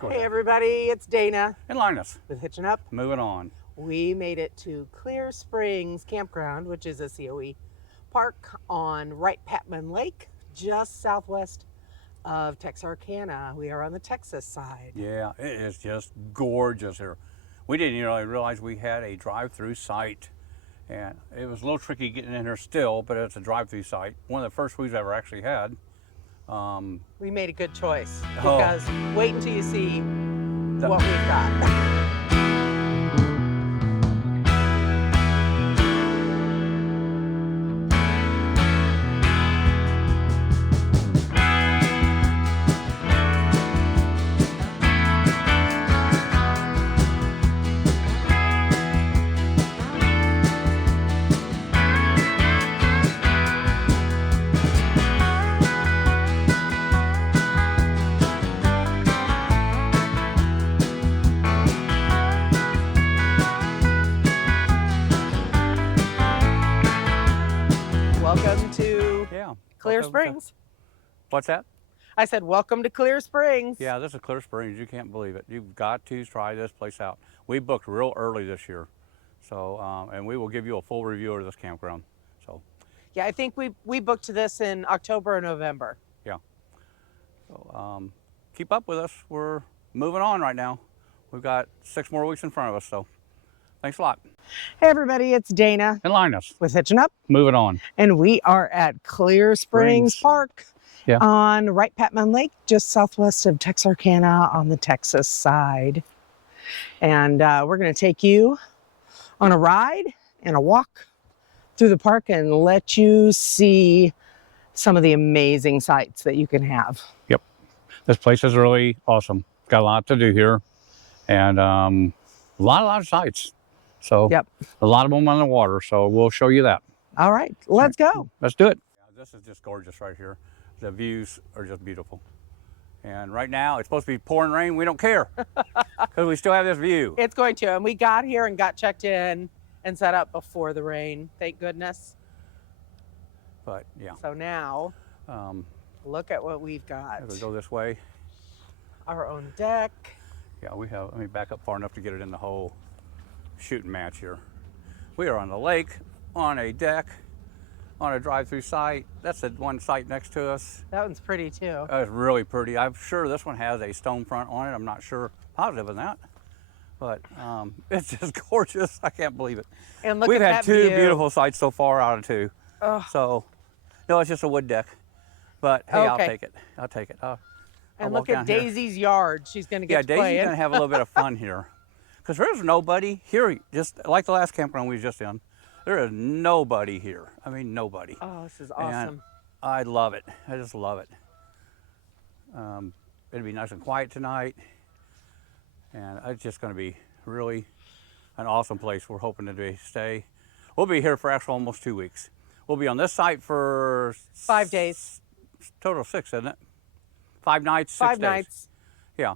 Hey everybody, it's Dana And Linus. with Hitching Up. Moving on. We made it to Clear Springs Campground, which is a C.O.E. park on Wright Patman Lake, just southwest of Texarkana. We are on the Texas side. Yeah, it is just gorgeous here. We didn't really realize we had a drive-through site, and it was a little tricky getting in here still, but it's a drive-through site. One of the first we've ever actually had. We made a good choice Oh. because wait until you see what we've got. Welcome to Clear Springs. What's that? I said, welcome to Clear Springs. Yeah, this is Clear Springs. You can't believe it. You've got to try this place out. We booked real early this year, so and we will give you a full review of this campground. So Yeah, I think we booked this in October or November. yeah. So keep up with us. We're moving on right now. We've got 6 more weeks in front of us. So thanks a lot. Hey everybody, it's Dana And Linus. with Hitching Up. Moving on. And we are at Clear Springs Park Yeah. on Wright Patman Lake, just southwest of Texarkana on the Texas side. And we're going to take you on a ride and a walk through the park and let you see some of the amazing sights that you can have. Yep. This place is really awesome. Got a lot to do here, and a lot of sights. So Yep. a lot of them on the water. So we'll show you that. All right, let's go. Let's do it. This is just gorgeous right here. The views are just beautiful. And right now it's supposed to be pouring rain. We don't care because we still have this view. It's going to. And we got here and got checked in and set up before the rain. Thank goodness. But yeah. So now, look at what we've got. As we go this way. Our own deck. Yeah, we have, let me back up far enough to get it in the whole shooting match here. We are on the lake, on a deck, on a drive-through site. That's the one site next to us. That one's pretty too. It's really pretty. I'm sure this one has a stone front on it. I'm not sure positive on that, but it's just gorgeous. I can't believe it. And look We've at had that 2 view. beautiful sites so far out of 2. Ugh. So, no, it's just a wood deck. But hey, Okay. I'll take it. I'll take it. I'll And walk look at down here. Daisy's yard. She's going to get to Daisy's play in. gonna have a little bit of fun here, because there's nobody here. Just like the last campground we was just in, there is nobody here. I mean, nobody. Oh, this is And awesome. I love it. I just love it. It'll be nice and quiet tonight, and it's just going to be really an awesome place. We're hoping to stay. We'll be here for actually almost 2 weeks. We'll be on this site for 5 days. Total of 6, isn't it? 5 nights, 6 days. 5 nights. Yeah.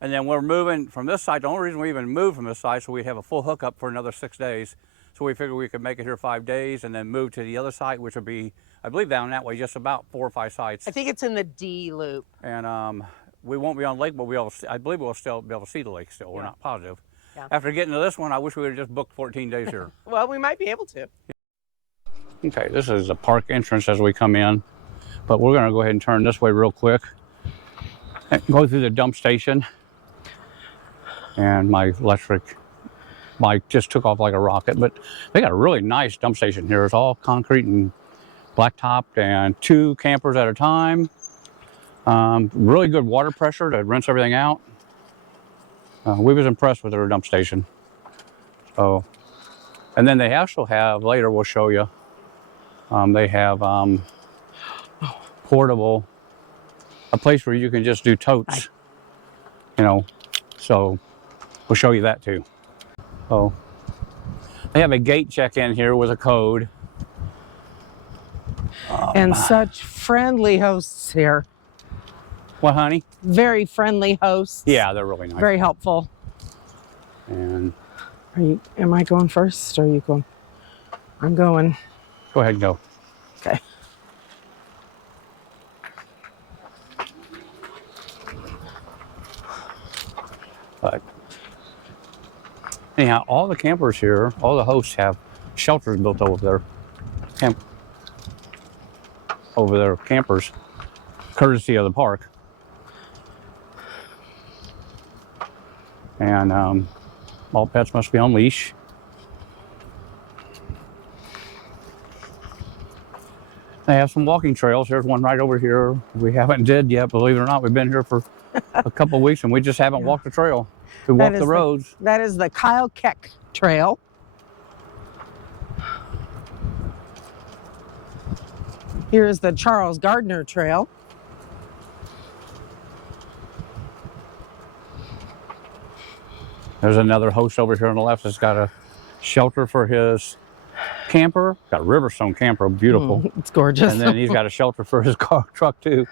And then we're moving from this site. The only reason we even moved from this site so we'd have a full hookup for another 6 days. So we figured we could make it here 5 days and then move to the other site, which would be, I believe, down that way, just about 4 or 5 sites. I think it's in the D loop. And we won't be on the lake, but I believe we'll still be able to see the lake still. We're not positive. Yeah. After getting to this one, I wish we would have just booked 14 days here. Well, we might be able to. Okay, this is the park entrance as we come in, but we're gonna go ahead and turn this way real quick and go through the dump station. And my electric bike just took off like a rocket, but they got a really nice dump station here. It's all concrete and blacktopped and 2 campers at a time. Really good water pressure to rinse everything out. We was impressed with their dump station. So, and then they also have, later we'll show you, they have portable, a place where you can just do totes, you know, so we'll show you that too. So they have a gate check-in here with a code. And such friendly hosts here. What, honey? Very friendly hosts. Yeah, they're really nice. Very helpful. And Am I going first or are you going? I'm going. go ahead and go. Okay. But anyhow, all the campers here, all the hosts have shelters built over their campers, courtesy of the park. And all pets must be on leash. They have some walking trails. There's one right over here. We haven't did yet, believe it or not. We've been here for a couple of weeks and we just haven't walked the trail. We walked the roads. That is the Kyle Keck Trail. Here's the Charles Gardner Trail. There's another host over here on the left that's got a shelter for his camper. Got a Riverstone camper, beautiful. It's gorgeous. And then he's got a shelter for his truck too.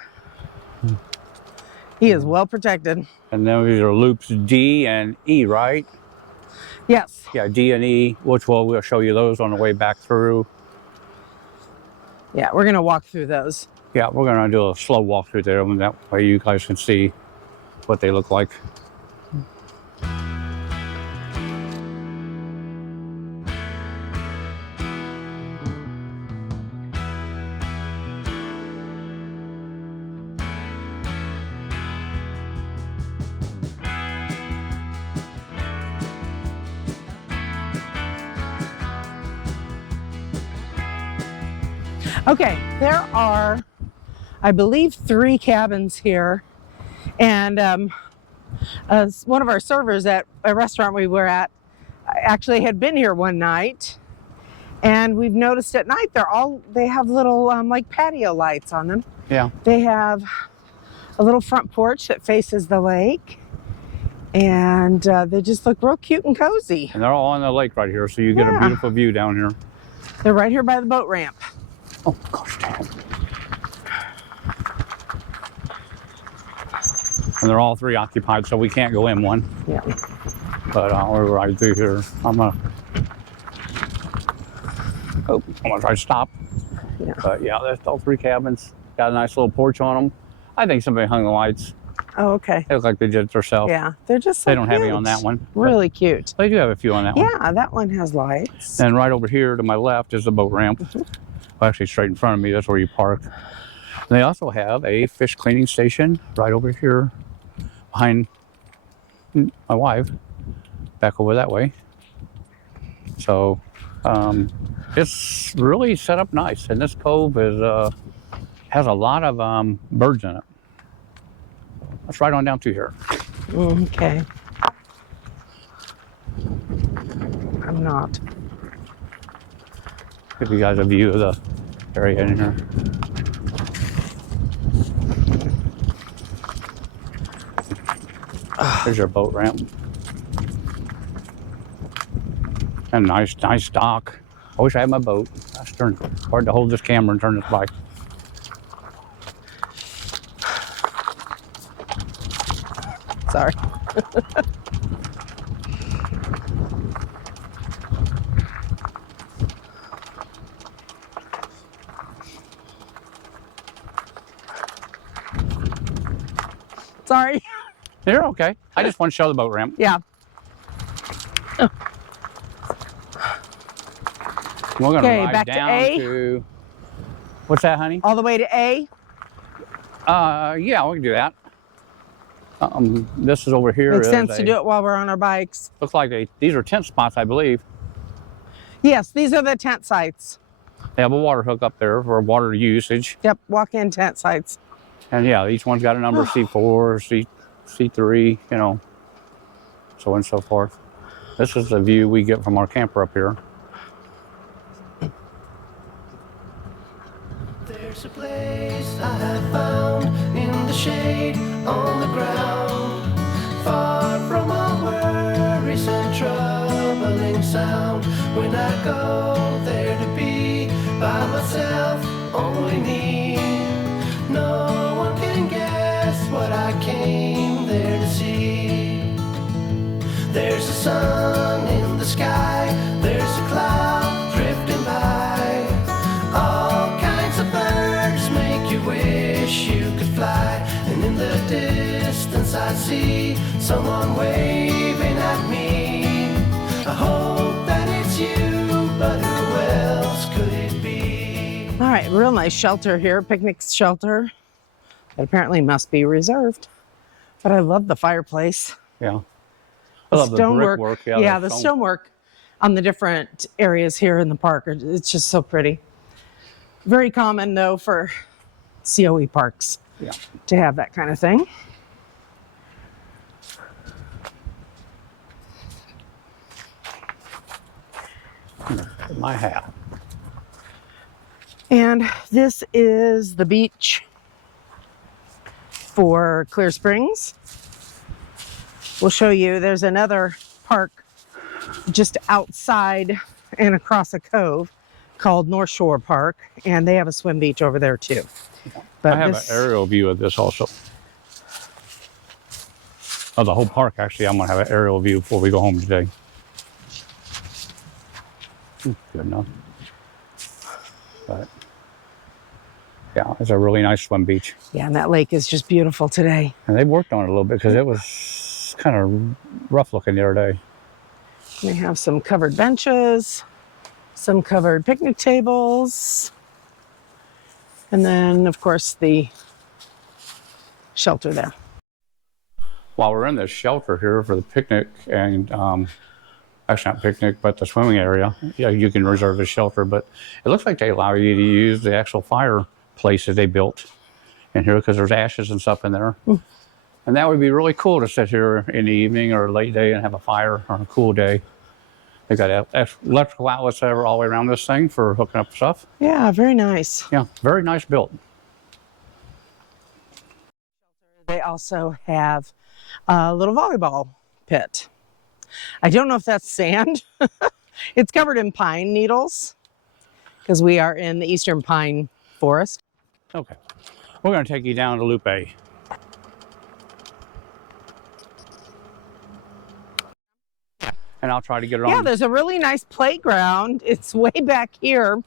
He is well protected. And then these are loops D and E, right? Yes. Yeah, D and E, which we'll show you those on the way back through. Yeah, we're gonna walk through those. Yeah, we're gonna do a slow walk through there, and that way you guys can see what they look like. Okay, there are, I believe, 3 cabins here. And one of our servers at a restaurant we were at actually had been here one night. And we've noticed at night they have little like patio lights on them. Yeah. They have a little front porch that faces the lake. And they just look real cute and cozy. And they're all on the lake right here, so you get a beautiful view down here. They're right here by the boat ramp. Oh, gosh damn. And they're all 3 occupied, so we can't go in one. Yeah. But we're right through here. I'm gonna try to stop. Yeah. But yeah, that's all 3 cabins. Got a nice little porch on them. I think somebody hung the lights. Oh, okay. They look like they did it themselves. Yeah, they're just so They don't have any cute. on that one. Really cute. They do have a few on that one. Yeah, that one has lights. And right over here to my left is the boat ramp. Well, actually, straight in front of me, that's where you park. They also have a fish cleaning station right over here behind my wife, back over that way. So it's really set up nice. And this cove has a lot of birds in it. Let's ride on down through here. Okay. I'm not. Give you guys a view of the area in here. There's your boat ramp. And nice dock. I wish I had my boat. It's hard to hold this camera and turn this bike. Sorry. Sorry. You're okay. I just want to show the boat ramp. Yeah. We're going to Okay, ride back to down A. to... What's that, honey? All the way to A? Yeah, we can do that. This is over here. Makes sense to do it while we're on our bikes. Looks like these are tent spots, I believe. Yes, these are the tent sites. They have a water hook up there for water usage. Yep, walk-in tent sites. And yeah, each one's got a number, C4, C3, you know, so on and so forth. This is the view we get from our camper up here. There's a place I have found in the shade on the ground, far from all worries and troubling sound. When I go there to be by myself, only me, no one can guess what I came there to see. There's a sun in the sky, there's a cloud drifting by, all kinds of birds make you wish you could fly, and in the distance I see see someone waving at me. I hope that it's you, but who else could it be? All right, real nice shelter here, picnic shelter. That apparently must be reserved. But I love the fireplace. Yeah. I love the brickwork. Yeah, the stonework on the different areas here in the park. It's just so pretty. Very common though for C.O.E. parks to have that kind of thing. My hat. And this is the beach for Clear Springs. We'll show you, there's another park just outside and across a cove called North Shore Park, and they have a swim beach over there too. But I have an aerial view of this also. Of the whole park, actually. I'm going to have an aerial view before we go home today. Good enough. But yeah, it's a really nice swim beach. Yeah, and that lake is just beautiful today. And they worked on it a little bit because it was kind of rough looking the other day. They have some covered benches, some covered picnic tables, and then, of course, the shelter there. While we're in this shelter here for the picnic and actually not picnic, but the swimming area, yeah, you can reserve a shelter, but it looks like they allow you to use the actual fireplace that they built in here because there's ashes and stuff in there. And that would be really cool to sit here in the evening or late day and have a fire on a cool day. They got electrical outlets all the way around this thing for hooking up stuff. Yeah, very nice. Yeah, very nice built. They also have a little volleyball pit. I don't know if that's sand. It's covered in pine needles because we are in the eastern pine forest. Okay, we're going to take you down to Loop A. And I'll try to get it on. Yeah, there's a really nice playground. It's way back here,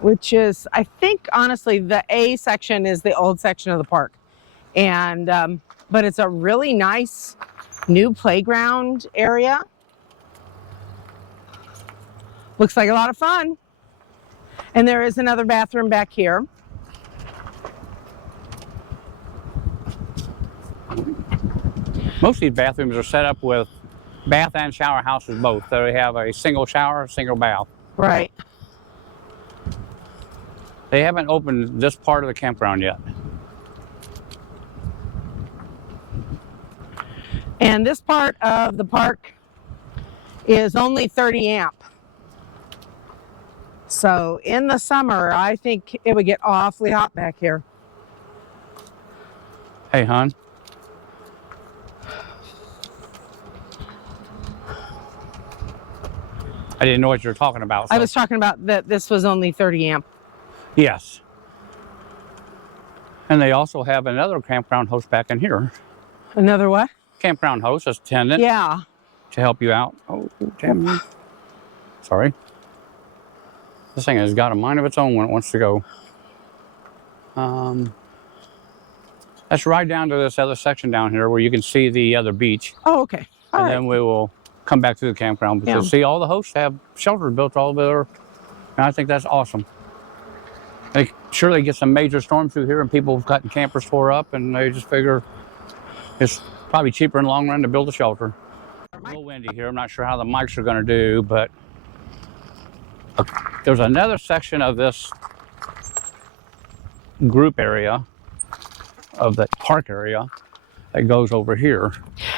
which is, I think, honestly, the A section is the old section of the park. And, but it's a really nice new playground area. Looks like a lot of fun. And there is another bathroom back here. Most of these bathrooms are set up with bath and shower houses both. So they have a single shower, single bath. Right. They haven't opened this part of the campground yet. And this part of the park is only 30 amp. So in the summer, I think it would get awfully hot back here. Hey, hon. I didn't know what you were talking about. So. I was talking about that this was only 30 amp. Yes. And they also have another campground host back in here. Another what? Campground host, attendant. Yeah. To help you out. Oh, damn you. Sorry. This thing has got a mind of its own when it wants to go. Let's ride down to this other section down here where you can see the other beach. Oh, okay. All and right. then we will come back to the campground because see, all the hosts have shelters built all over. And I think that's awesome. Sure, they get some major storms through here and people have gotten campers tore up and they just figure it's probably cheaper in the long run to build a shelter. A little windy here. I'm not sure how the mics are going to do, but there's another section of this group area of the park area that goes over here.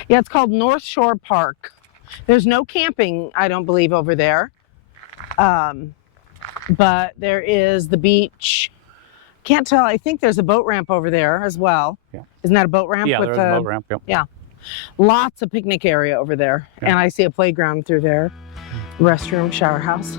Yeah, it's called North Shore Park. There's no camping, I don't believe, over there. But there is the beach. Can't tell. I think there's a boat ramp over there as well. Yeah. Isn't that a boat ramp? Yeah, there's a boat ramp. Yep. Yeah. Lots of picnic area over there. Yeah. And I see a playground through there. Restroom, shower house.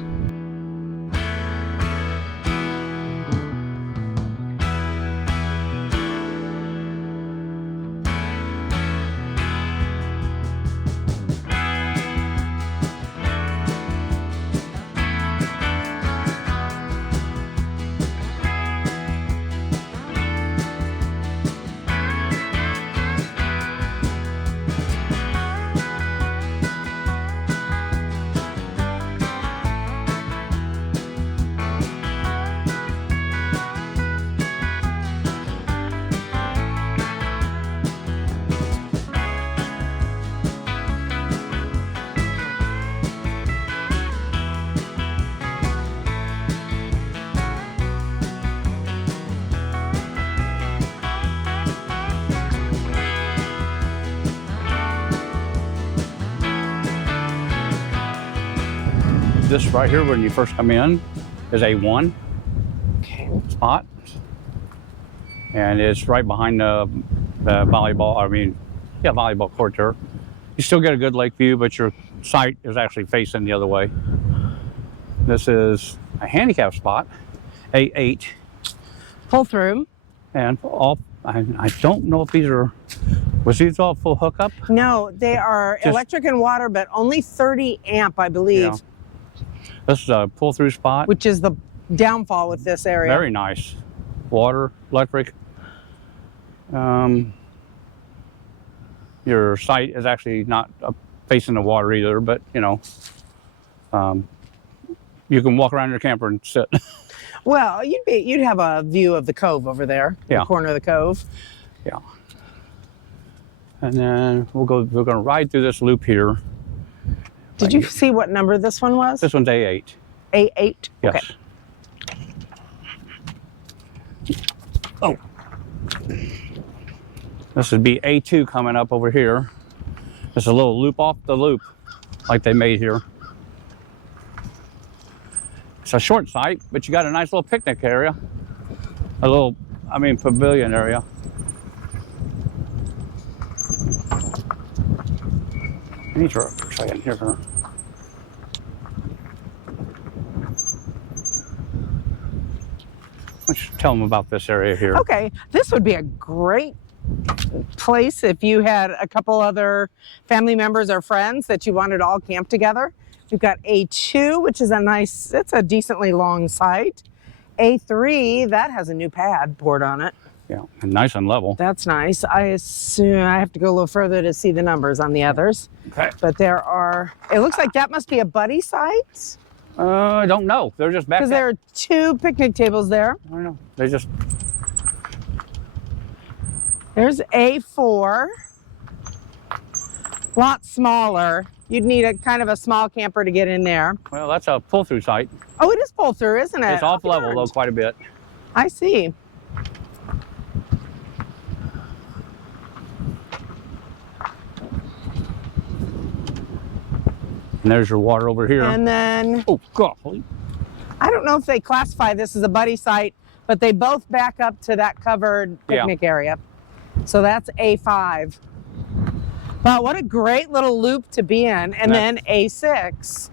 this right here when you first come in is A1 spot. And it's right behind the volleyball, volleyball court there. You still get a good lake view, but your site is actually facing the other way. This is a handicap spot, A8. Pull through. And all, I don't know if was these all full hookup? No, they are electric and water, but only 30 amp, I believe. Yeah. This is a pull through spot. Which is the downfall with this area. Very nice. Water, electric. Your site is actually not facing the water either, but you know, you can walk around your camper and sit. Well, you'd have a view of the cove over there, yeah. The corner of the cove. Yeah. And then we're going to ride through this loop here. Did you see what number this one was? This one's A8. A8? Yes. Okay. Oh. This would be A2 coming up over here. It's a little loop off the loop like they made here. It's a short site, but you got a nice little picnic area. A little, pavilion area. I need to for a second here. Why don't you tell them about this area here? Okay, this would be a great place if you had a couple other family members or friends that you wanted to all camp together. We've got A2, which is it's a decently long site. A3, that has a new pad poured on it. Yeah, and nice and level. That's nice. I assume I have to go a little further to see the numbers on the others. Okay. But it looks like that must be a buddy site. I don't know. They're just back because there are 2 picnic tables there. I don't know. They just... There's A4. Lot smaller. You'd need a kind of a small camper to get in there. Well, that's a pull-through site. Oh, it is pull-through, isn't it? It's off level, though, quite a bit. I see. And there's your water over here. And then... Oh, golly. I don't know if they classify this as a buddy site, but they both back up to that covered picnic area. So that's A5. Wow, what a great little loop to be in. And then A6.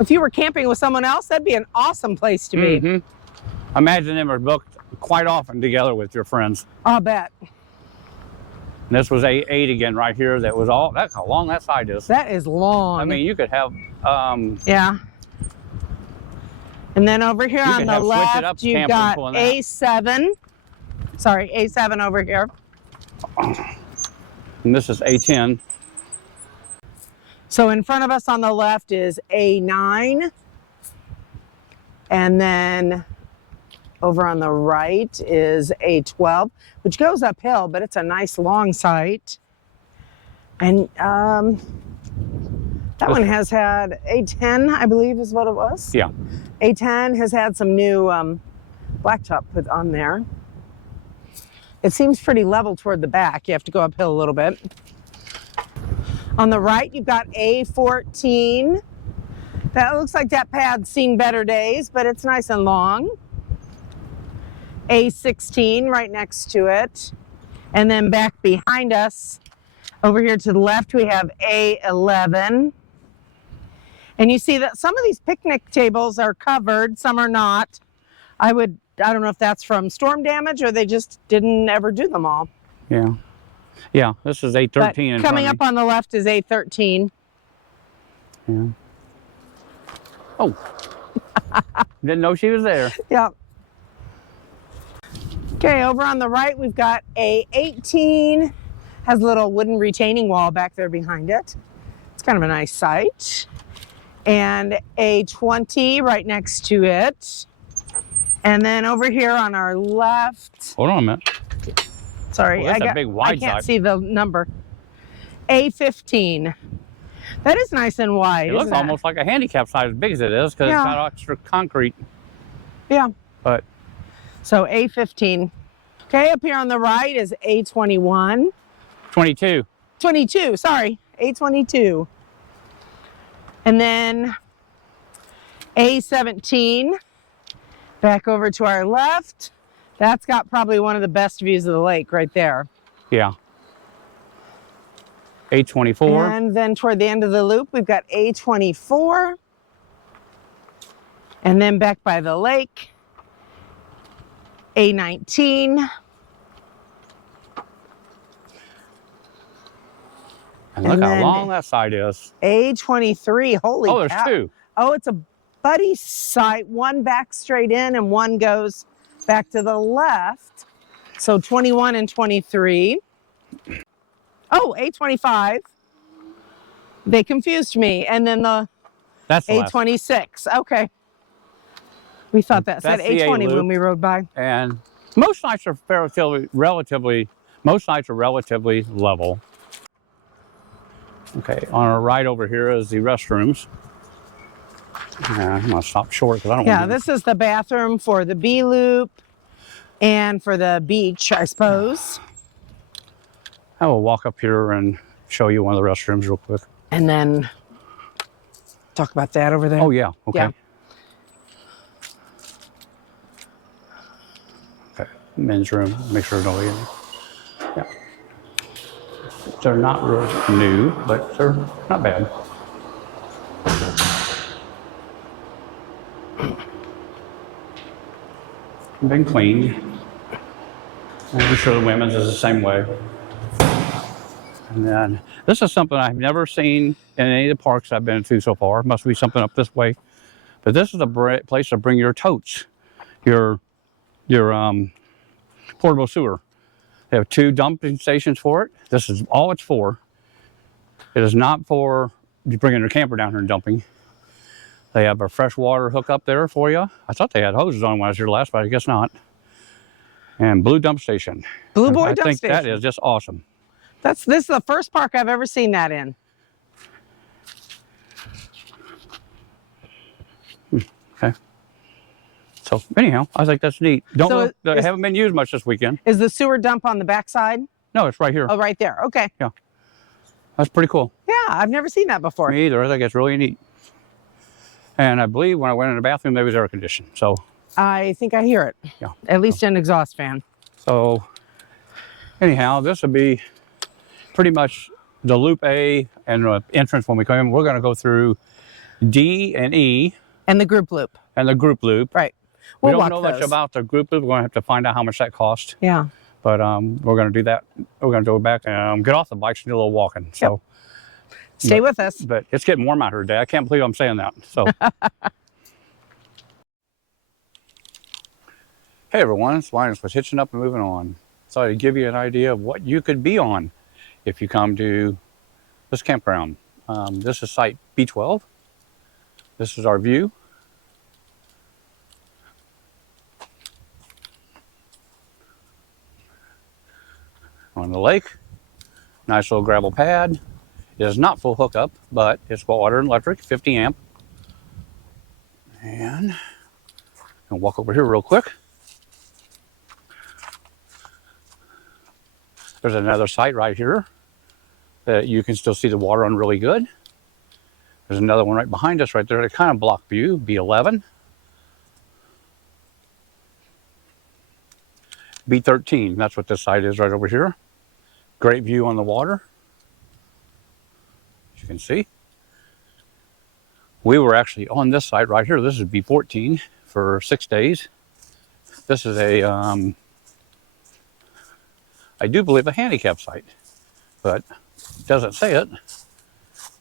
If you were camping with someone else, that'd be an awesome place to be. Mm-hmm. Imagine them are booked quite often together with your friends. I'll bet. And this was A8 again right here. That's how long that side is. That is long. You could have... yeah. And then over here on the left, you've got A7. Sorry, A7 over here. And this is A10. So in front of us on the left is A9. And then over on the right is A12, which goes uphill, but it's a nice long site. And that one has had A10, I believe is what it was. Yeah. A10 has had some new blacktop put on there. It seems pretty level toward the back. You have to go uphill a little bit. On the right, you've got A14. That looks like that pad's seen better days, but it's nice and long. A16 right next to it. And then back behind us, over here to the left, we have A11. And you see that some of these picnic tables are covered, some are not. I don't know if that's from storm damage or they just didn't ever do them all. Yeah. Yeah, this is A13. But coming up on the left is A13. Yeah. Oh. Didn't know she was there. Yep. Okay, over on the right, we've got A18. Has a little wooden retaining wall back there behind it. It's kind of a nice site. And A20 right next to it. And then over here on our left. Hold on a minute. Sorry, that's a big wide I can't side. see the number. A15. That is nice and wide. It looks almost like a handicap size, as big as it is, because it's got extra concrete. Yeah. But so A15. Okay, up here on the right is A21. 22. 22, sorry, A22. And then A17, back over to our left. That's got probably one of the best views of the lake right there. Yeah. A24. And then toward the end of the loop, we've got A24. And then back by the lake, A19. And look And how then long that side is. A23, holy Oh, there's cow. two. Oh, it's a buddy site. One back straight in and one goes back to the left. So 21 and 23. Oh, A25. They confused me. And then the That's the last. A26. Okay. We thought that said That's the A20 A-loop. when we rode by. And most nights are relatively level. Okay, on our right over here is the restrooms. I'm gonna stop short because I don't Yeah, want to. this is the bathroom for the B loop and for the beach, I suppose. I will walk up here and show you one of the restrooms real quick. And then talk about that over there. Oh yeah, okay. Yeah. Okay, men's room, make sure nobody in. Yeah. They're not really new, but they're not bad. Been cleaned. I'm sure the women's is the same way. And then this is something I've never seen in any of the parks I've been to so far. Must be something up this way. But this is a place to bring your totes, your portable sewer. They have 2 dumping stations for it. This is all it's for. It is not for you bringing your camper down here and dumping. They have a freshwater hookup there for you. I thought they had hoses on when I was here last, but I guess not. And blue dump station. Blue Boy I dump think station. that is just awesome. This is the first park I've ever seen that in. Okay. So anyhow, I think that's neat. Don't So know, they haven't been used much this weekend. Is the sewer dump on the backside? No, it's right here. Oh, right there. Okay. Yeah. That's pretty cool. Yeah, I've never seen that before. Me either. I think it's really neat. And I believe when I went in the bathroom, there was air conditioning. So I think I hear it. yeah. At least an exhaust fan. So anyhow, this would be pretty much the loop A and the entrance when we come in. We're going to go through D and E. And the group loop. And the group loop. Right. We We'll don't know walk much those. about the group loop. We're going to have to find out how much that costs. Yeah. But we're going to do that. We're going to go back and get off the bikes and do a little walking. So, Stay with us. but it's getting warm out here today. I can't believe I'm saying that. So, hey everyone, it's Linus with Hitching Up and Moving On. So to give you an idea of what you could be on if you come to this campground. This is site B12. This is our view. On the lake, nice little gravel pad. It is not full hookup, but it's water and electric, 50 amp. And I'll walk over here real quick. There's another site right here that you can still see the water on really good. There's another one right behind us right there that kind of block view, B11. B13, that's what this site is right over here. Great view on the water, as you can see. We were actually on this site right here. This is B14 for 6 days. This is a, I do believe a handicap site, but it doesn't say it.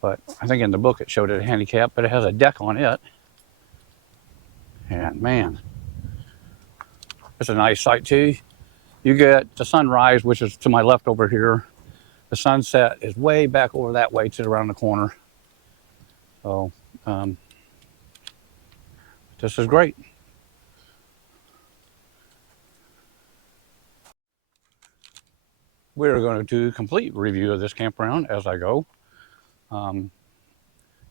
But I think in the book it showed it a handicap, but it has a deck on it. And man, it's a nice site too. You get the sunrise, which is to my left over here. The sunset is way back over that way to around the corner. So this is great. We're going to do a complete review of this campground as I go. And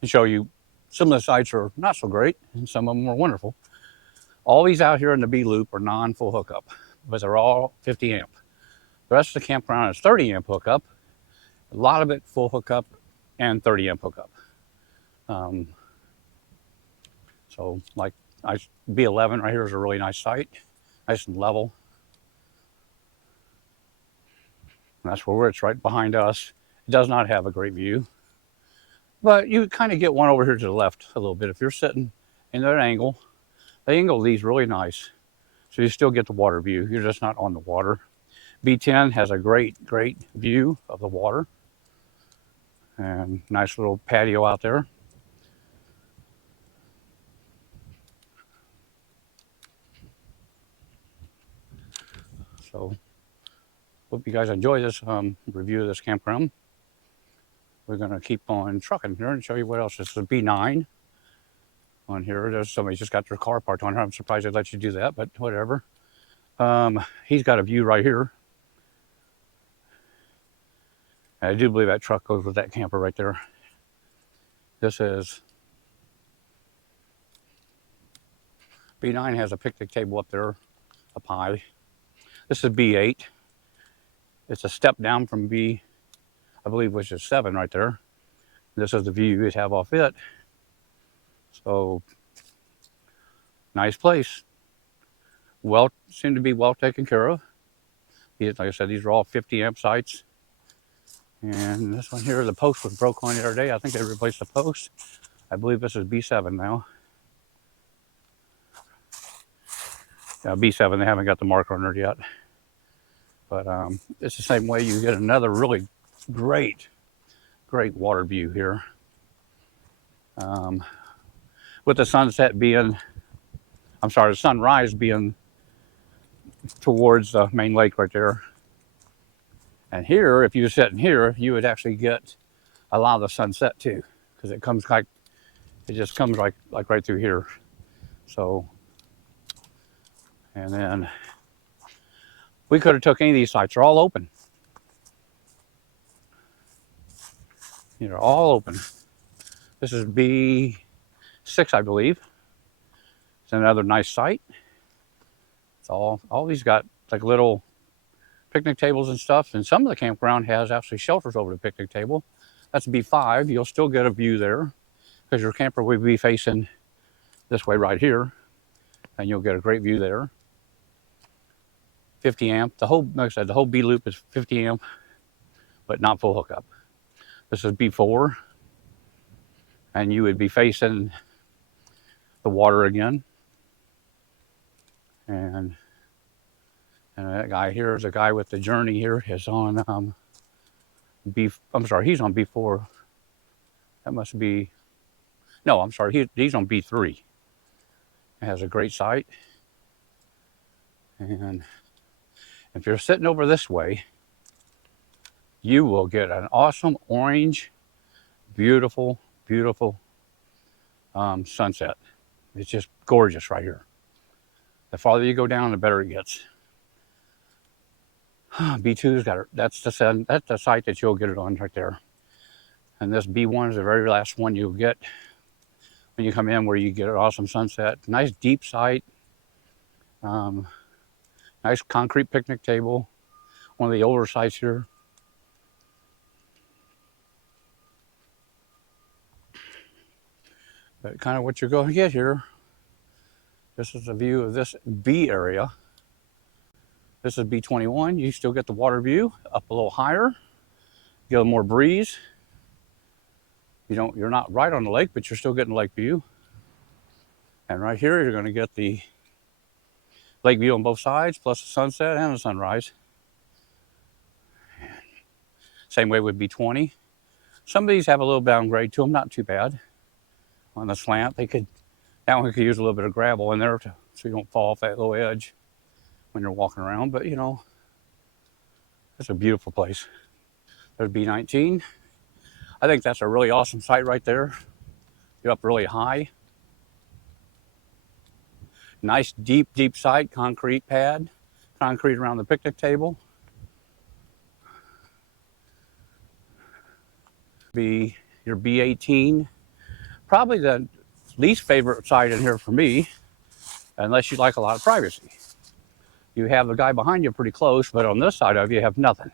show you some of the sites are not so great and some of them are wonderful. All these out here in the B loop are non-full hookup, but they're all 50 amp. The rest of the campground is 30 amp hookup, a lot of it full hookup and 30 amp hookup. So like B11 right here is a really nice site, nice and level. And that's where it's right behind us. It does not have a great view, but you kind of get one over here to the left a little bit. If you're sitting in that angle, the angle of these really nice. So you still get the water view. You're just not on the water. B10 has a great view of the water. And nice little patio out there. So hope you guys enjoy this review of this campground. We're going to keep on trucking here and show you what else. This is a B9 on here. There's somebody just got their car parked on here. I'm surprised they let you do that, but whatever. He's got a view right here. And I do believe that truck goes with that camper right there. This is B9 has a picnic table up there, up high. This is B8. It's a step down from B, I believe, which is 7 right there. This is the view you'd have off it. So, nice place. Well, seem to be well taken care of. Like I said, these are all 50 amp sites. And this one here, the post was broke on the other day. I think they replaced the post. I believe this is B7 now. Yeah, B7, they haven't got the marker on it yet. But it's the same way. You get another really great water view here. With the sunset being, the sunrise being towards the main lake right there. And here, if you were sitting here, you would actually get a lot of the sunset too, because it just comes like right through here. So, and then we could have took any of these sites. They're all open. They're all open. This is B6, I believe. It's another nice site. It's all these got like little picnic tables and stuff, and some of the campground has actually shelters over the picnic table. That's B5. You'll still get a view there because your camper will be facing this way right here, and you'll get a great view there. 50 amp. Like I said, the whole B loop is 50 amp, but not full hookup. This is B4, and you would be facing the water again. And that guy here is a guy with the Journey here is on he's on B4. That must be, no, I'm sorry, he's on B3. It has a great site. And if you're sitting over this way, you will get an awesome orange, beautiful sunset. It's just gorgeous right here. The farther you go down, the better it gets. B2's got it. That's the site that you'll get it on right there. And this B1 is the very last one you'll get when you come in, where you get an awesome sunset. Nice deep site. Nice concrete picnic table. One of the older sites here. But kind of what you're going to get here. This is a view of this B area. This is B21. You still get the water view up a little higher. Get a little more breeze. You're not right on the lake, but you're still getting lake view. And right here, you're going to get the lake view on both sides, plus the sunset and the sunrise. Same way with B20. Some of these have a little downgrade to them, not too bad. On the slant, that one could use a little bit of gravel in there so you don't fall off that little edge when you're walking around. But it's a beautiful place. There's B19. I think that's a really awesome site right there. You're up really high. Nice deep site, concrete pad, concrete around the picnic table. Be your B18. Probably the least favorite site in here for me, unless you like a lot of privacy. You have the guy behind you pretty close, but on this side of you have nothing.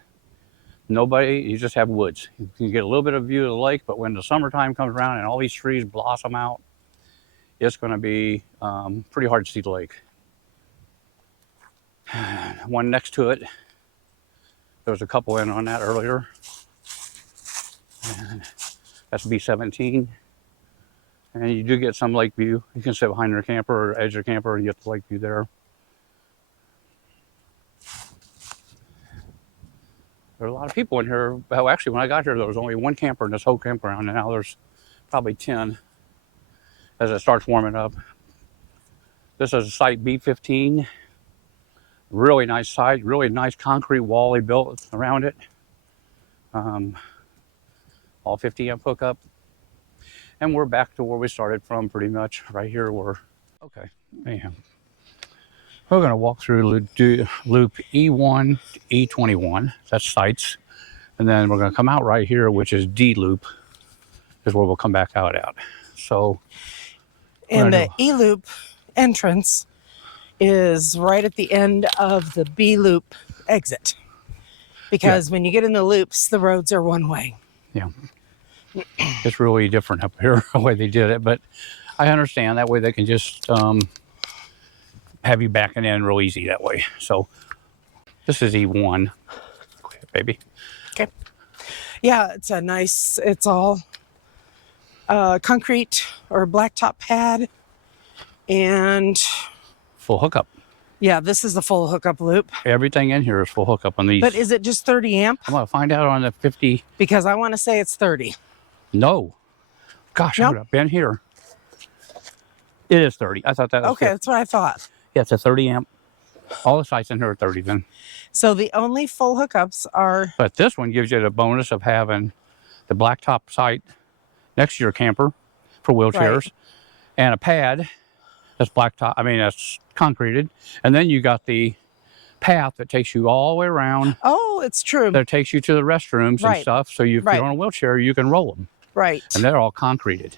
Nobody, you just have woods. You can get a little bit of view of the lake, but when the summertime comes around and all these trees blossom out, it's going to be pretty hard to see the lake. One next to it, there was a couple in on that earlier. And that's B17. And you do get some lake view. You can sit behind your camper or edge your camper and get the lake view there. There are a lot of people in here. Well, actually, when I got here, there was only one camper in this whole campground, and now there's probably 10 as it starts warming up. This is a site B15. Really nice site, really nice concrete wall they built around it. All 50 amp hookup. And we're back to where we started from pretty much. Right here, okay, anyhow. We're going to walk through loop E1 to E21. That's sites. And then we're going to come out right here, which is D loop, is where we'll come back out at. So, and the E loop entrance is right at the end of the B loop exit. Because when you get in the loops, the roads are one way. Yeah. It's really different up here, the way they did it. But I understand that way they can just have you backing in real easy that way. So this is E1. Go ahead, baby. Okay. Yeah, it's all concrete or blacktop pad. And full hookup. Yeah, this is the full hookup loop. Everything in here is full hookup on these. But is it just 30 amp? I'm going to find out on the 50. Because I want to say it's 30. No. Gosh, nope. I would have been here. It is 30. I thought that was okay, 50. That's what I thought. Yeah, it's a 30 amp. All the sites in here are 30 then. So the only full hookups are... But this one gives you the bonus of having the blacktop site next to your camper for wheelchairs. Right. And a pad that's blacktop, that's concreted. And then you got the path that takes you all the way around. Oh, it's true. That takes you to the restrooms and stuff. So if you're on a wheelchair, you can roll them. Right. And they're all concreted.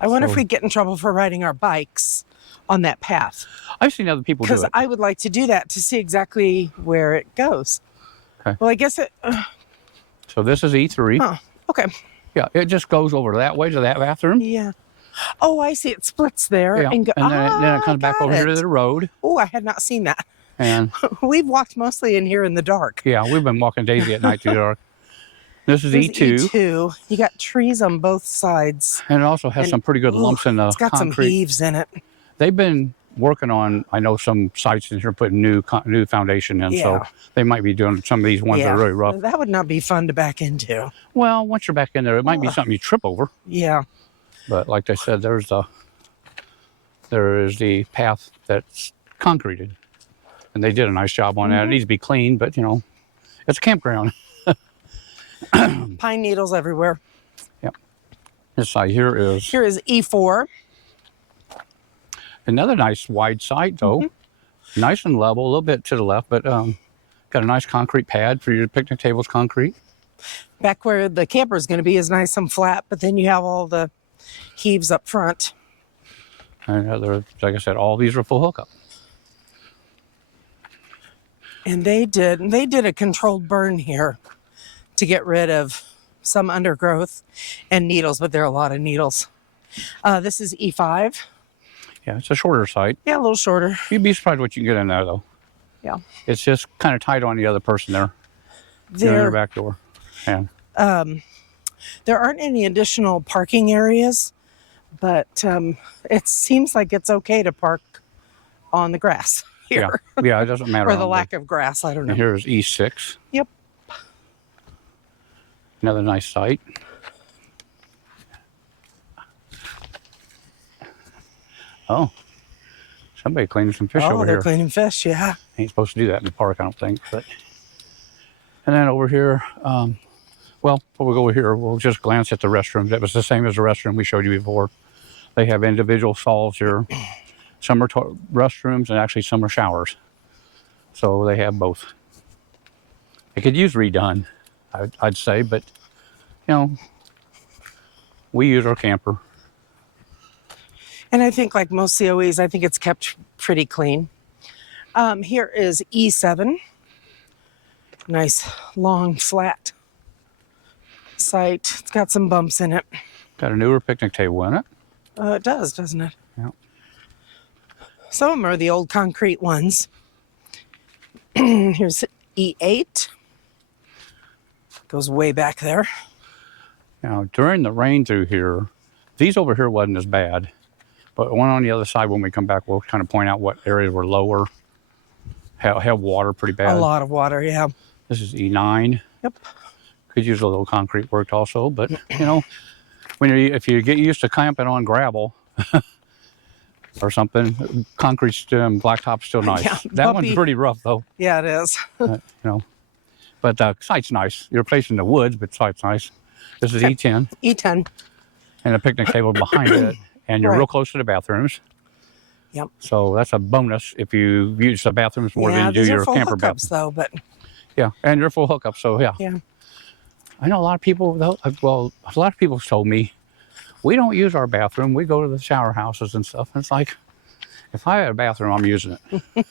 I wonder if we get in trouble for riding our bikes on that path. I've seen other people do it. Because I would like to do that to see exactly where it goes. Okay. Well, I guess it... So this is E3. Oh, okay. Yeah, it just goes over that way to that bathroom. Yeah. Oh, I see. It splits there. Yeah. And then it comes back over here to the road. Oh, I had not seen that. And we've walked mostly in here in the dark. Yeah, we've been walking Daisy at night through the dark. This is E2. E2. You got trees on both sides. And it also has some pretty good lumps in the It's got concrete. some heaves in it. They've been working on, I know some sites in here putting new foundation in, so they might be doing some of these ones that are really rough. That would not be fun to back into. Well, once you're back in there, it might be something you trip over. Yeah. But like they said, there is the path that's concreted. And they did a nice job on that. It needs to be clean, but it's a campground. Pine needles everywhere. Yep. This side here is E4. Another nice wide site, though. Nice and level, a little bit to the left, but got a nice concrete pad for your picnic tables, concrete. Back where the camper is going to be is nice and flat, but then you have all the heaves up front. And like I said, all these are full hookup. And they did a controlled burn here to get rid of some undergrowth and needles, but there are a lot of needles. This is E5. Yeah, it's a shorter site. Yeah, a little shorter. You'd be surprised what you can get in there, though. Yeah. It's just kind of tight on the other person there. Near your back door. Yeah. There aren't any additional parking areas, but it seems like it's okay to park on the grass here. Yeah, it doesn't matter. Or the lack of grass, I don't know. And here's E6. Yep. Another nice site. Oh, somebody cleaning some fish over here. Oh, they're cleaning fish, yeah. Ain't supposed to do that in the park, I don't think. But and then over here, well, before we go over here, we'll just glance at the restrooms. That was the same as the restroom we showed you before. They have individual stalls here. Some are restrooms and actually some are showers. So they have both. They could use redone, I'd say, but we use our camper. And I think like most COEs, I think it's kept pretty clean. Here is E7. Nice, long, flat site. It's got some bumps in it. Got a newer picnic table in it. It does, doesn't it? Yeah. Some of them are the old concrete ones. Here's E8. Goes way back there. Now, during the rain through here, these over here wasn't as bad. But one on the other side, when we come back, we'll kind of point out what areas were lower, have water pretty bad. A lot of water, yeah. This is E9. Yep. Could use a little concrete work also, but you know, if you get used to camping on gravel or something, concrete blacktop's still nice. Yeah, that one's pretty rough though. Yeah, it is. You know, but the site's nice. You're placed in the woods, but site's nice. This is E10. E10. And a picnic table behind it, and you're real close to the bathrooms. Yep. So that's a bonus if you use the bathrooms more than you do your camper bathroom. Though, but yeah, and you're full hookup. So yeah. Yeah. I know a lot of people, though, well, a lot of people told me, we don't use our bathroom. We go to the shower houses and stuff. And it's like, if I had a bathroom, I'm using it. You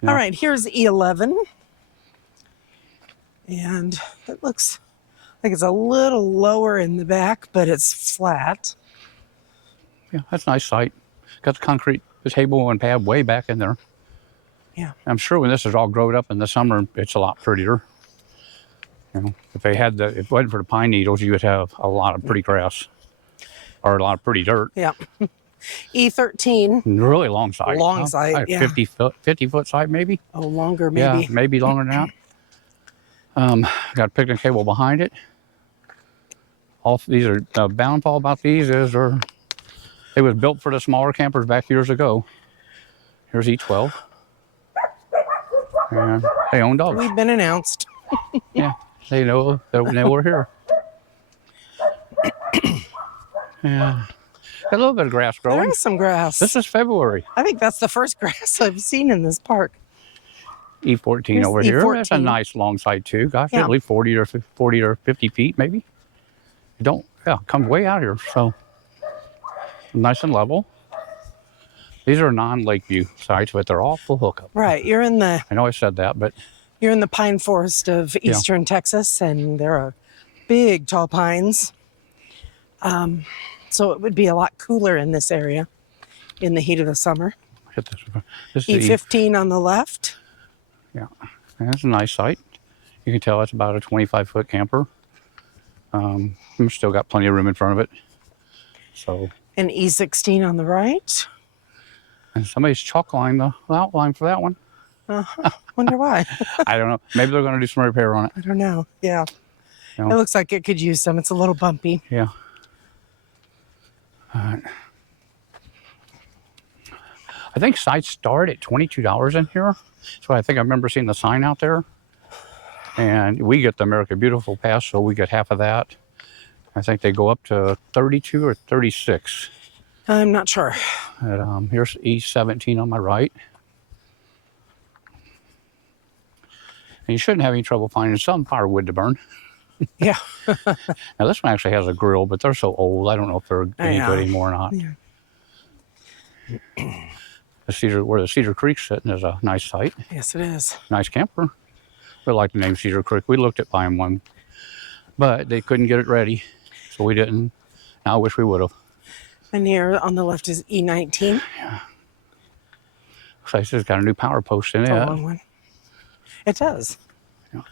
know? All right, here's E11. And it looks like it's a little lower in the back, but it's flat. Yeah, that's a nice site. Got the concrete table and pad way back in there. Yeah. I'm sure when this is all grown up in the summer, it's a lot prettier. You know, if it wasn't for the pine needles, you would have a lot of pretty grass or a lot of pretty dirt. Yeah. E13. Really long site. Long site, yeah. 50 foot site maybe. Oh, longer maybe. Yeah, maybe longer than that. Got a picnic table behind it. All these are the downfall about these is it was built for the smaller campers back years ago. Here's E12. And they own dogs. We've been announced. Yeah. They know that we're here. Yeah. Got a little bit of grass growing. There is some grass. This is February. I think that's the first grass I've seen in this park. E14 Here's over here. E14. That's a nice long site too. Gosh, Yeah. at least 40 or 50 feet maybe. Comes way out here. So nice and level. These are non-Lakeview sites, but they're all full hookup. Right. You're in the I know I said that, but pine forest of eastern Texas, and there are big tall pines. So it would be a lot cooler in this area in the heat of the summer. hit this is E15 on the left. Yeah, that's a nice site. You can tell it's about a 25-foot camper. Still got plenty of room in front of it. So. And E16 on the right. And somebody's chalk lined the outline for that one. Wonder why. I don't know. Maybe they're going to do some repair on it. I don't know. Yeah. You know? It looks like it could use some. It's a little bumpy. Yeah. All right. I think sites start at $22 in here. So I think I remember seeing the sign out there. And we get the America Beautiful pass, so we get half of that. I think they go up to 32 or 36. I'm not sure. And, here's E17 on my right. And you shouldn't have any trouble finding some firewood to burn. Yeah. Now this one actually has a grill, but they're so old, I don't know if they're any good anymore or not. Yeah. Where the Cedar Creek's sitting is a nice site. Yes, it is. Nice camper. We like the name Cedar Creek. We looked at buying one, but they couldn't get it ready, so we didn't. Now I wish we would have. And here on the left is E19. Yeah. Looks like it's got a new power post in it. A long one. It does. Yeah.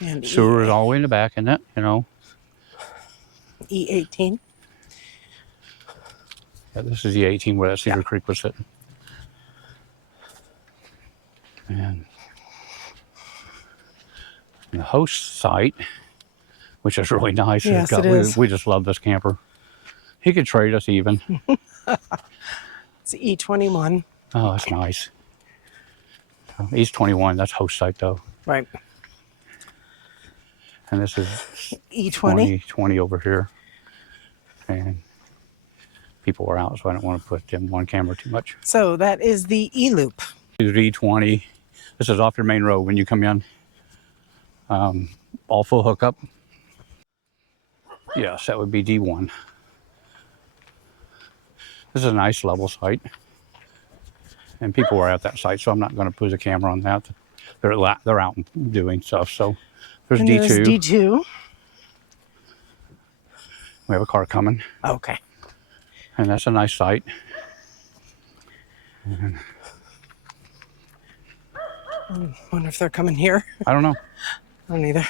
And Sewer is all the way in the back, isn't it? You know. E18. Yeah, this is E18 where that Cedar Creek was sitting. And the host site, which is really nice. Yes, it is. We just love this camper. He could trade us even. It's E21. Oh, that's nice. He's 21. That's host site though. Right. And this is E20. 20 over here. And people are out, so I don't want to put them on camera too much. So that is the E-loop. E20. This is off your main road when you come in. All full hookup. Yes, that would be D1. This is a nice level site. And people were at that site, so I'm not going to put a camera on that. they're out doing stuff. So there's And D2. there's D2. We have a car coming, Okay. and that's a nice site. And Wonder if they're coming here. I don't know. I don't either.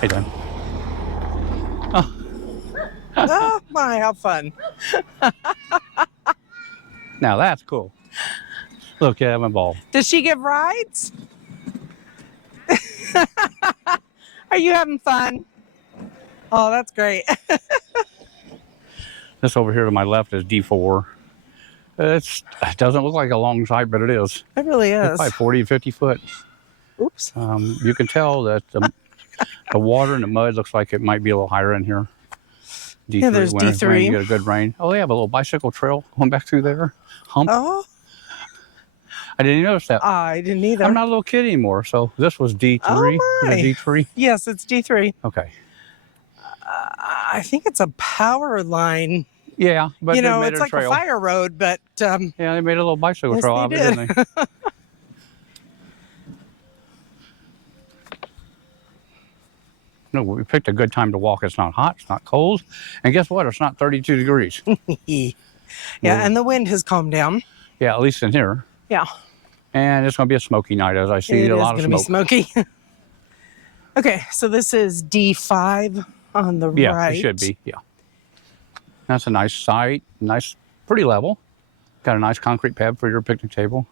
Hey, Dan. Oh my, how fun. Now that's cool. Look, yeah, I'm involved. Does she give rides? Are you having fun? Oh, that's great. This over here to my left is D4. It doesn't look like a long site, but it is. It really It's is. probably 40, 50 foot. Oops. You can tell that the water and the mud looks like it might be a little higher in here. D3, Yeah, there's when it's D3. rain, you get a good rain. Oh, they have a little bicycle trail going back through there. Hump. Oh, I didn't notice that. I didn't either. I'm not a little kid anymore, so this was D3. Oh, my. Is it D3? Yes, it's D3. Okay. I think it's a power line. Yeah, but You they know, made it's it like trail. a fire road, but Yeah, they made a little bicycle Yes, trail they out of it, did. didn't they? No, we picked a good time to walk. It's not hot, it's not cold, and guess what? It's not 32 degrees. yeah, Well- and the wind has calmed down. Yeah, at least in here. Yeah, And it's going to be a smoky night, as I see it a is lot of going to smoke. be smoky. Okay, so this is D5 on the Yeah, right. it should be. Yeah, that's a nice site, nice, pretty level. Got a nice concrete pad for your picnic table.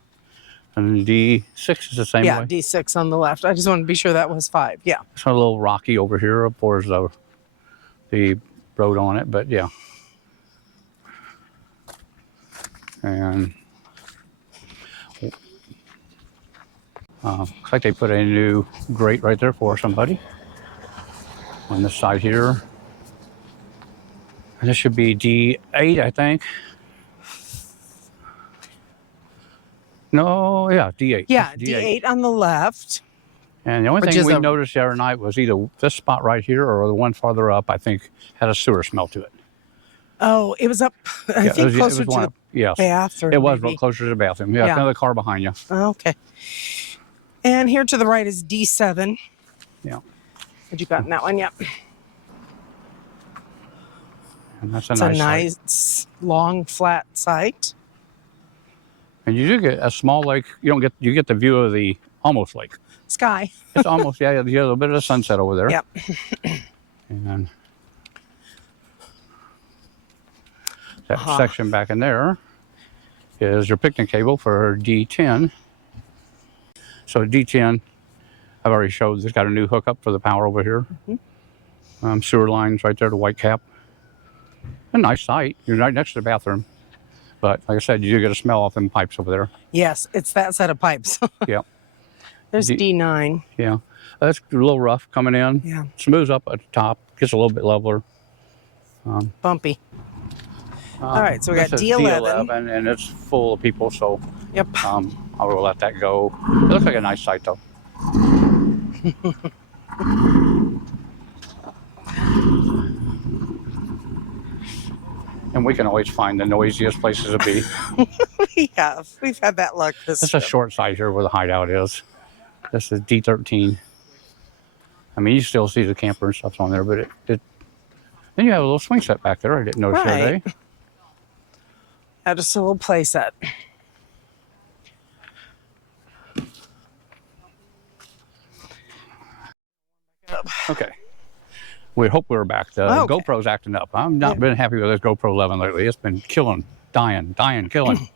And D6 is the same Yeah, way. D6 on the left. I just wanted to be sure that was 5. Yeah. It's a little rocky over here, of course, the road on it, but yeah. And looks like they put a new grate right there for somebody on this side here. And this should be D8, I think. No, yeah, D8. Yeah, It's D8. D8 on the left. And the only Which thing is we a- noticed the other night was either this spot right here or the one farther up, I think, had a sewer smell to it. Oh, it was up, I Yeah, think, closer to one the up- yes. bathroom. It was maybe. closer to the bathroom. Yeah, Yeah. another car behind you. Oh, okay. And here to the right is D7. Yeah. Had you gotten that one? Yep. And that's a It's nice a site. nice, long, flat site. And you do get a small lake. You get the view of the almost lake. Sky. It's almost, yeah, you get a little bit of the sunset over there. Yep. And that Uh-huh. section back in there is your picnic table for D10. So D10, I've already showed, it's got a new hookup for the power over here. Sewer lines right there, the white cap. A nice site. You're right next to the bathroom. But like I said, you do get a smell off them pipes over there. Yes, it's that set of pipes. Yeah, There's D9. yeah. That's a little rough coming in. Yeah. Smooths up at the top, gets a little bit leveler. Bumpy. All right, so we got This is D11. D11, and it's full of people, so Yep. I will let that go. It looks like a nice site, though. And we can always find the noisiest places to be. We have. We've had that luck this It's a trip. short site here where the hideout is. This is D13. I mean, you still see the camper and stuff on there, but then you have a little swing set back there. I didn't notice the other Right. day. Yeah, just a little play set. Okay. We hope we're back. The Okay. GoPro's acting up. I've not been happy with this GoPro 11 lately. It's been killing, dying, killing.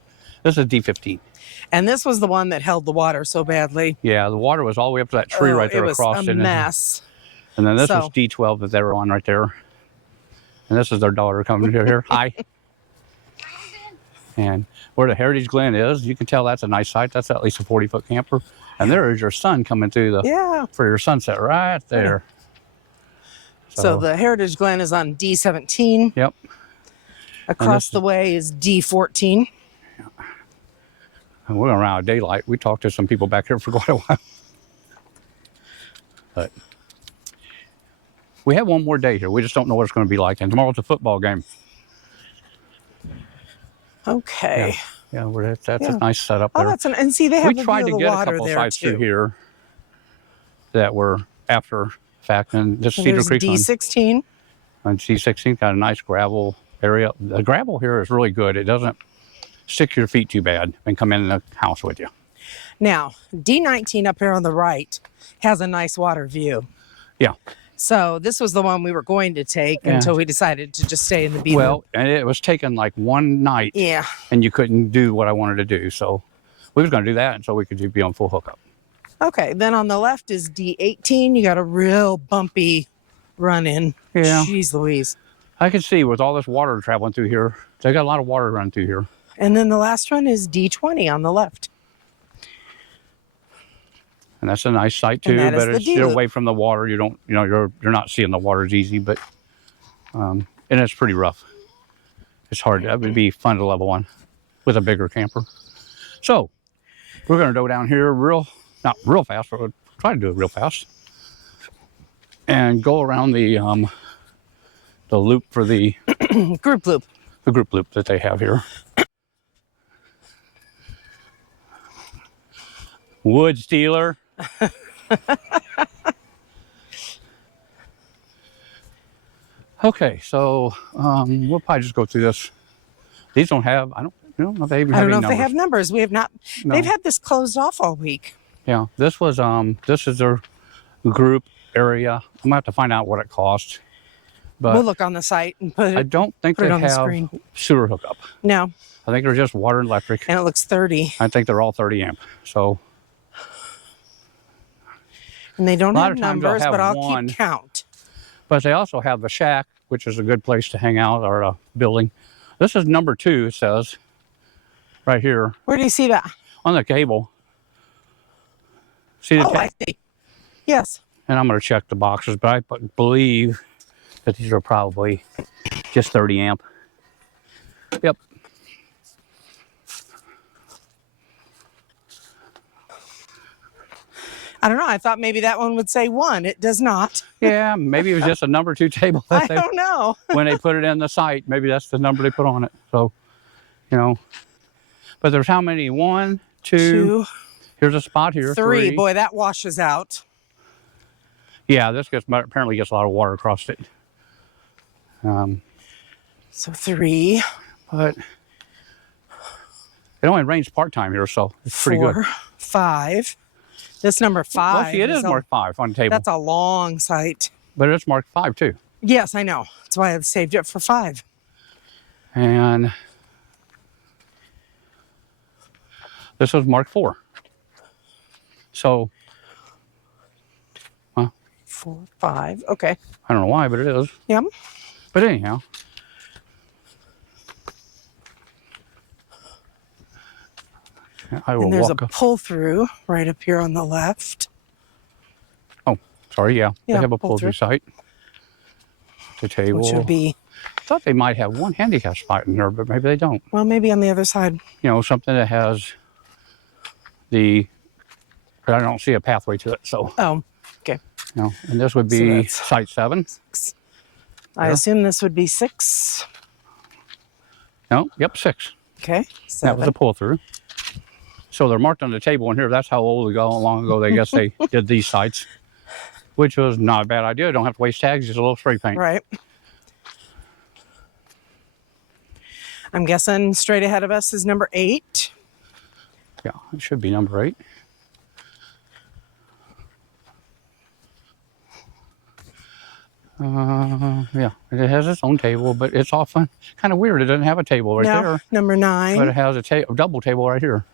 This is D15. And this was the one that held the water so badly. Yeah, the water was all the way up to that tree Oh, right there it was across. a didn't it? mess. And then this So- was D12 that they were on right there. And this is their daughter coming here. Hi. And where the Heritage Glen is, you can tell that's a nice site. That's at least a 40-foot camper. And there is your sun coming through Yeah. for your sunset right there. So the Heritage Glen is on D17. Yep. Across this the way is D14. And we're going around daylight. We talked to some people back here for quite a while. But we have one more day here. We just don't know what it's going to be like. And tomorrow's a football game. Okay. Yeah, that's Yeah. a nice setup Oh, there. and see, they have We a tried view to of the get a water couple there sites too. through here that were after fact, and this So Cedar there's Creek D16. on C16 got a nice gravel area. The gravel here is really good. It doesn't stick your feet too bad and come in the house with you. Now, D19 up here on the right has a nice water view. Yeah. So this was the one we were going to take Yeah. until we decided to just stay in the beach. Well, and it was taken like one night. Yeah. And you couldn't do what I wanted to do. So we was going to do that, and so we could be on full hookup. Okay, then on the left is D18. You got a real bumpy run in. Yeah. Jeez Louise. I can see with all this water traveling through here, they got a lot of water running through here. And then the last one is D20 on the left. And that's a nice site too, that is but the it's you're D-loop. away from the water. You don't, you're not seeing the water as easy, but and it's pretty rough. It's hard. That would be fun to level one with a bigger camper. So we're going to go down here not real fast, but we'll try to do it real fast, and go around the loop for the Group loop. the group loop that they have here. Wood stealer. Okay, so we'll probably just go through this. These don't have, I don't know if they even I have don't know any if they have numbers. numbers. We have not. No. They've had this closed off all week. Yeah, this is their group area. I'm gonna have to find out what it costs. But We'll look on the site and put I it. don't think put they it on the have screen. sewer hookup. No, I think they're just water and electric. and it looks 30. I think they're all 30 amp. So And they don't A lot have of times they'll numbers, have but I'll one. keep count. but they also have the shack, which is a good place to hang out, or a building. This is number 2, it says, right here Where do you see that? on the cable. See the Oh, I see. Yes. and I'm going to check the boxes, but I believe that these are probably just 30 amp. Yep. I don't know. I thought maybe that one would say 1. It does not. Yeah, maybe it was just a number 2 table that I don't know. when they put it in the site. Maybe that's the number they put on it. So, But there's how many? 1, 2. 2, Here's a spot here. 3. Boy, that washes out. Yeah, this apparently gets a lot of water across it. So 3, But it only rains part-time here, so it's pretty 4, good. 5. This number 5. Well, see, it is marked 5 on the table, That's a long site. but it's marked 5 too. Yes, I know. That's why I saved it for 5. And this was marked 4. So, 4, 5. Okay. I don't know why, but it is. Yep. But anyhow. I will And there's walk a up. pull through right up here on the left. Oh, sorry, yeah. Yeah, They have a pull pull-through site. The table. Which would be, I thought they might have one handicap spot in there, but maybe they don't. well, maybe on the other side. Something that has but I don't see a pathway to it, so, Oh, okay. and this would So be that's- site 7. I Yeah. assume this would be 6. No, yep, 6. Okay. That was 7. a pull-through. So they're marked on the table in here. That's how long ago they guess they did these sites, which was not a bad idea. Don't have to waste tags, just a little spray paint. Right. I'm guessing straight ahead of us is number 8. Yeah, it should be number 8. Yeah, it has its own table, but it's often kind of weird. It doesn't have a table right No, there, number 9. but it has a double table right here.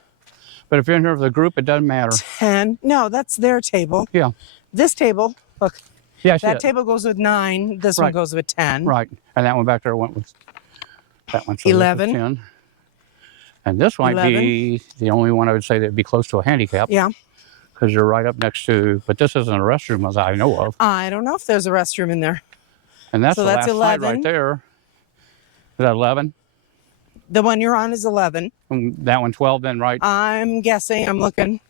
But if you're in here with a group, it doesn't matter. 10. No, that's their table. Yeah, This table, look, yeah, I see that it. table goes with 9. This one Right. goes with 10. Right, and that one back there went with that one. So this is 11. 10. And this might 11. be the only one I would say that'd be close to a handicap. Yeah. Because you're right up next to, but this isn't a restroom as I know of. I don't know if there's a restroom in there. And that's So the that's last slide 11. right there. Is that 11? The one you're on is 11. And that one 12 then, right? I'm guessing. I'm looking.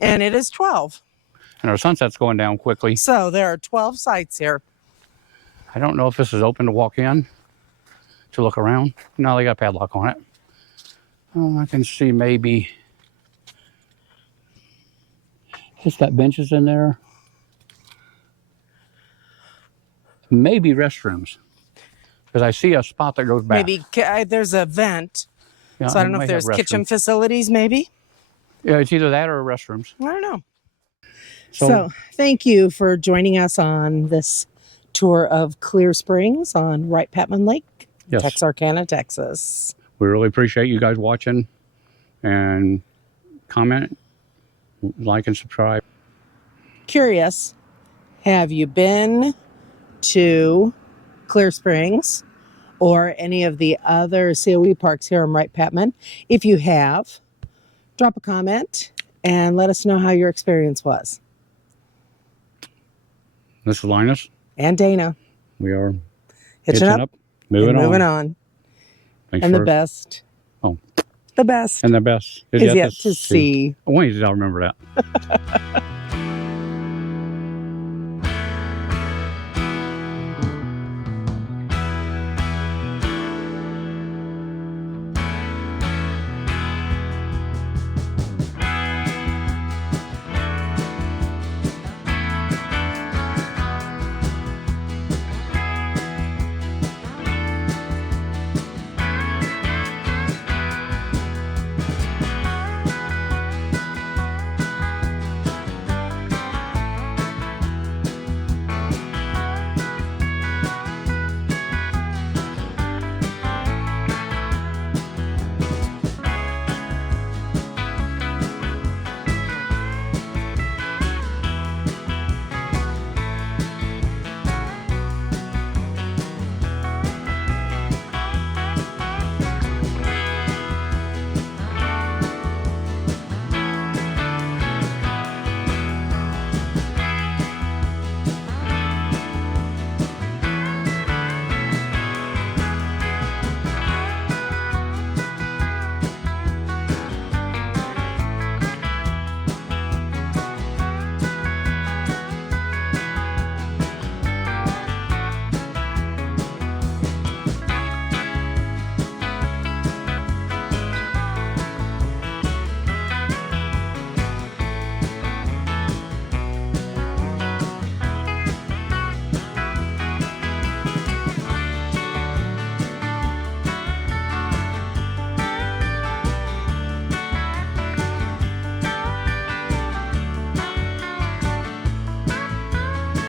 And it is 12. And our sunset's going down quickly. So there are 12 sites here. I don't know if this is open to walk in. to look around. No, they got a padlock on it. Oh, I can see maybe just got benches in there. Maybe restrooms, because I see a spot that goes back. Maybe there's a vent, Yeah, so I it don't know if might have there's kitchen restrooms. facilities, maybe. Yeah, it's either that or restrooms. I don't know. So, So thank you for joining us on this tour of Clear Springs on Wright Patman Lake, yes, Texarkana, Texas. we really appreciate you guys watching, and comment, like, and subscribe. Curious, have you been to Clear Springs or any of the other C.O.E. parks here on Wright Patman? If you have, drop a comment and let us know how your experience was. This is Linus. And Dana. We are Hitching up, moving moving on. on. Thanks And for the best. Oh. The best And the best is yet to see. When did I remember that?